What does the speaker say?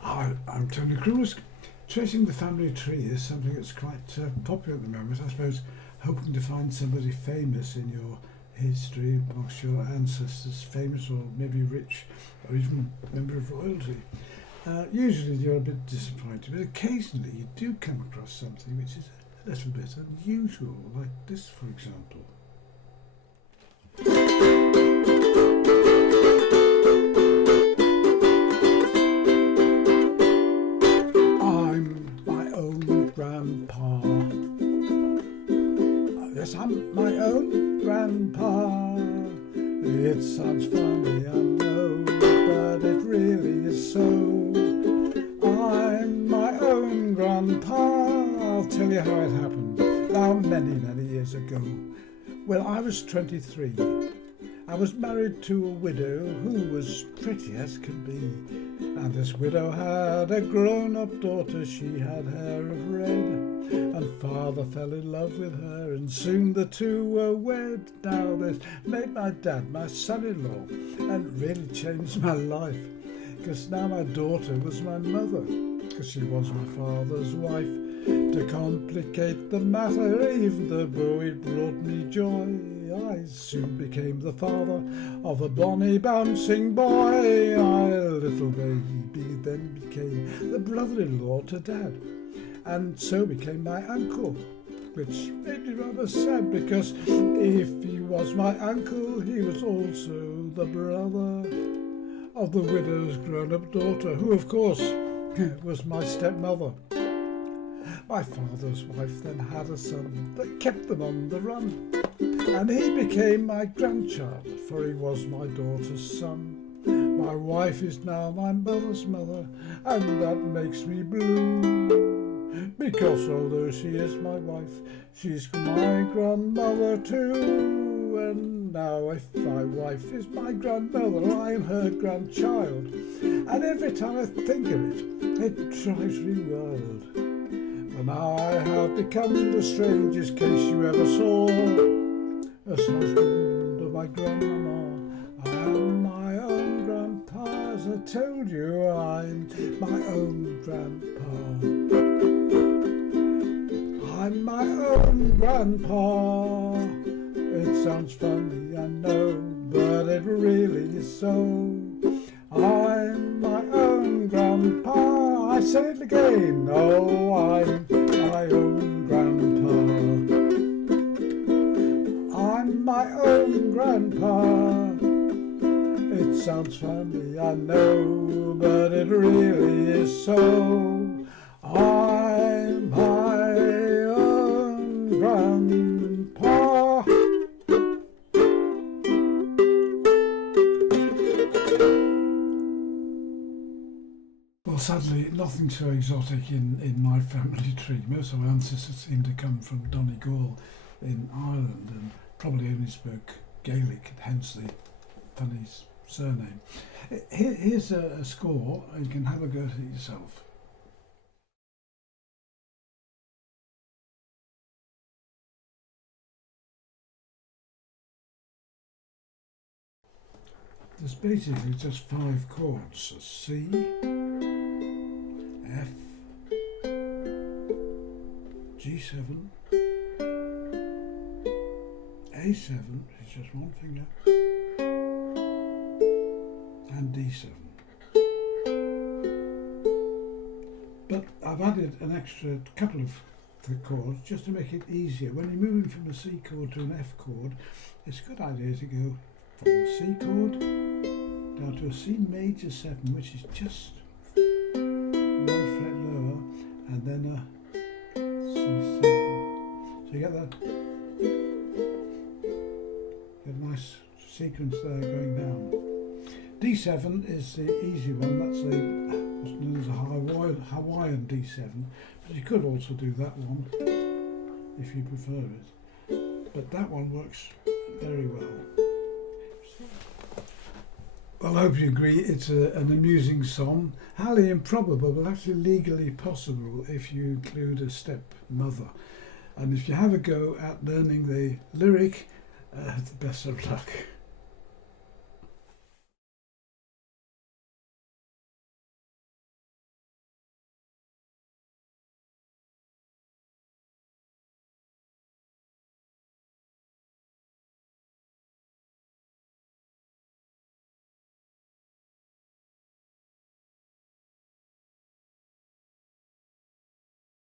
Hi, I'm Tony Cruz. Tracing the family tree is something that's quite popular at the moment. I suppose hoping to find somebody famous in your history, amongst your ancestors, famous or maybe rich, or even a member of royalty. Usually you're a bit disappointed, but occasionally you do come across something which is a little bit unusual, like this, for example. I'm my own grandpa. Yes, I'm my own grandpa. It sounds funny, I know, but it really is so. I'm my own grandpa. I'll tell you how it happened. Now, many years ago, when I was 23, I was married to a widow who was pretty as could be. And this widow had a grown-up daughter. She had hair of red, and father fell in love with her, and soon the two were wed. Now this made my dad my son-in-law, and really changed my life, because now my daughter was my mother, because she was my father's wife. To complicate the matter even though it brought me joy, I soon became the father of a bonny bouncing boy. My little baby then became the brother-in-law to Dad, and so became my uncle, which made me rather sad, because if he was my uncle, he was also the brother of the widow's grown-up daughter, who of course was my stepmother. My father's wife then had a son that kept them on the run, and he became my grandchild, for he was my daughter's son. My wife is now my mother's mother, and that makes me blue, because although she is my wife, she's my grandmother too. And now if my wife is my grandmother, I'm her grandchild, and every time I think of it drives me wild. And now I have become the strangest case you ever saw, as husband of my grandmama. I am my own grandpa, as I told you, I'm my own grandpa. I'm my own grandpa. It sounds funny, I know, but it really is so. I'm my own grandpa. I say it again. Oh, I'm my own grandpa. I'm my own grandpa. It sounds funny, I know, but it really is so. I'm my own grandpa. Well, sadly, nothing so exotic in my family tree. Most of my ancestors seem to come from Donegal in Ireland, and probably only spoke Gaelic, hence the funny surname. Here's a score, and you can have a go at it yourself. There's basically just 5 chords: C, F, G7, A7, which is just one finger, and D7. But I've added an extra couple of the chords just to make it easier. When you're moving from a C chord to an F chord, it's a good idea to go from the C chord down to a C major 7, which is just 1 fret lower, and then a C7. So you get that, get a nice sequence there going down. D7 is the easy one. That's what's known as a Hawaiian D7, but you could also do that one if you prefer it. But that one works very well. Well, I hope you agree it's an amusing song, highly improbable, but actually legally possible if you include a stepmother. And if you have a go at learning the lyric, the best of luck.